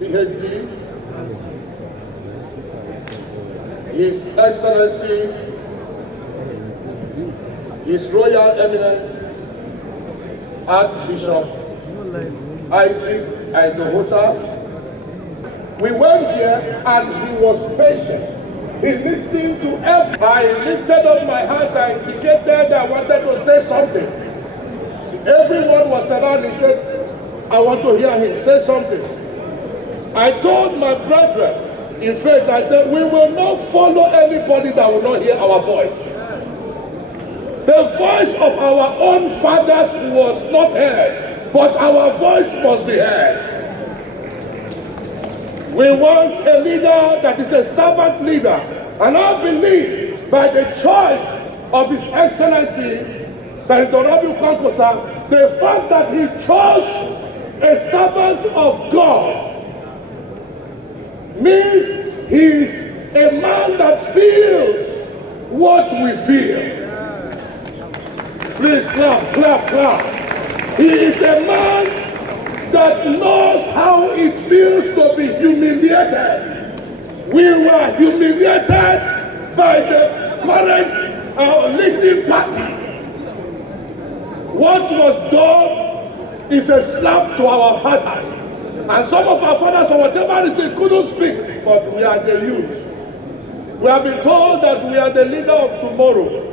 PhD, His Excellency, His Royal Eminence, Archbishop Isaac Aidohosa. We went here and he was patient. He listened to everything. I lifted up my hands and indicated I wanted to say something. Everyone was around. He said, I want to hear him say something. I told my brethren, in fact, I said, we will not follow anybody that will not hear our voice. The voice of our own fathers was not heard, but our voice must be heard. We want a leader that is a servant leader. And I believe by the choice of His Excellency, Senator Rabiu Kwankwaso, the fact that he chose a servant of God means he's a man that feels what we feel. Please clap, clap, clap. He is a man that knows how it feels to be humiliated. We were humiliated by the current leading party. What was done is a slap to our fathers. And some of our fathers, for whatever reason, couldn't speak, but we are the youth. We have been told that we are the leader of tomorrow.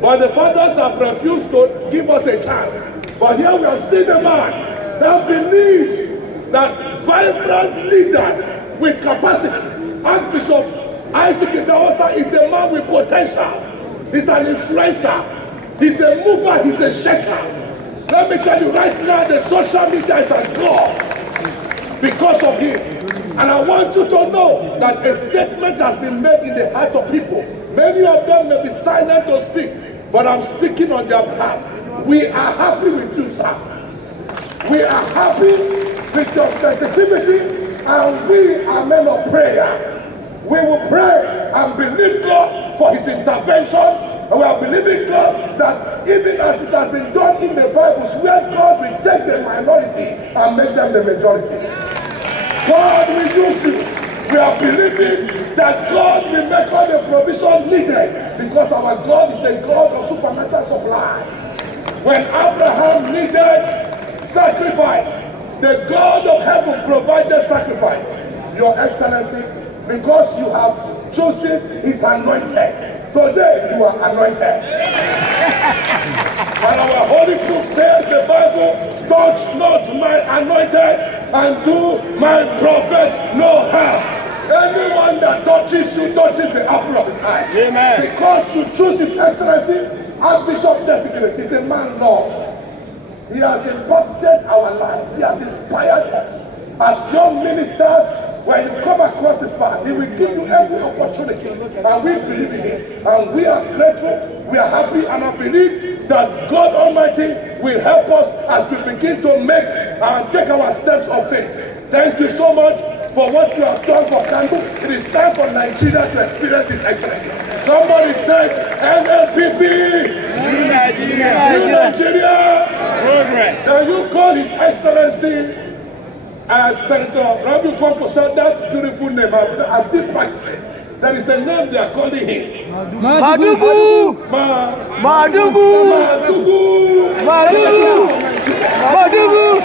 But the fathers have refused to give us a chance. But here we have seen a man that believes that vibrant leaders with capacity. Archbishop Isaac Aidohosa is a man with potential. He's an influencer. He's a mover. He's a shaker. Let me tell you right now, the social media is a god because of him. And I want you to know that a statement has been made in the heart of people. Many of them may be silent to speak, but I'm speaking on their behalf. We are happy with you, sir. We are happy with your sensitivity, and we are men of prayer. We will pray and believe God for His intervention, and we are believing God that even as it has been done in the Bible, where God will take the minority and make them the majority. God will use you. We are believing that God will make all the provision needed, because our God is a God of supernatural supply. When Abraham needed sacrifice, the God of heaven provided sacrifice. Your Excellency, because you have chosen His anointed, today you are anointed. And our holy book says, the Bible, touch not my anointed and do my prophet no harm. Anyone that touches you touches the apple of His eye. Amen. Because you choose His Excellency, Archbishop Designate is a man Lord. He has impacted our lives. He has inspired us. As young ministers, when you come across His path, He will give you every opportunity. And we believe in Him. And we are grateful, we are happy, and I believe that God Almighty will help us as we begin to make and take our steps of faith. Thank you so much for what you have done for Kandu. It is time for Nigeria to experience His excellency. Somebody said, NLPP, New Nigeria. Progress. Can you call His Excellency as Senator Rabiu Kwankwaso, that beautiful name? I'm still practicing. There is a name they are calling him. Madugu! Madugu! Madugu! Madugu! Madugu!